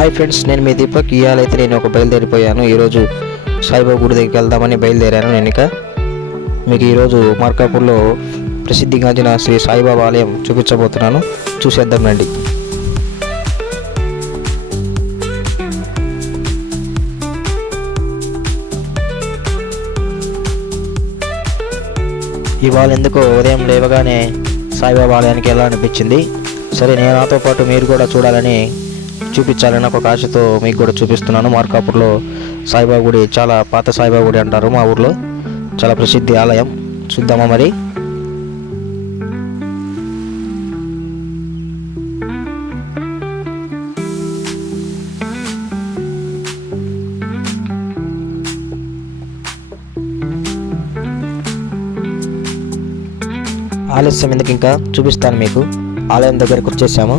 Hi friends, నేను మీ దీపక్. ఇవాళైతే నేను బయలుదేరిపోయాను. ఈరోజు సాయిబాబా గుడి దగ్గరికి వెళ్దామని బయలుదేరాను. నేను మీకు ఈరోజు మార్కాపూర్లో ప్రసిద్ధిగాంచిన శ్రీ సాయిబాబా ఆలయం చూపించబోతున్నాను. చూసేద్దాం రండి. ఇవాళ ఎందుకో ఉదయం లేవగానే సాయిబాబా ఆలయానికి వెళ్ళాలనిపించింది. సరే, నేను నాతో పాటు మీరు కూడా చూడాలని చూపించాలని ఒక ఆశతో మీకు కూడా చూపిస్తున్నాను. మార్కాపూర్లో సాయిబాబా గుడి చాలా పాత సాయిబాబా గుడి అంటారు. మా ఊర్లో చాలా ప్రసిద్ధి ఆలయం. చూద్దామా మరి. ఆలస్యం ఎందుకు, ఇంకా చూపిస్తాను మీకు. ఆలయం దగ్గరకు వచ్చేసాము.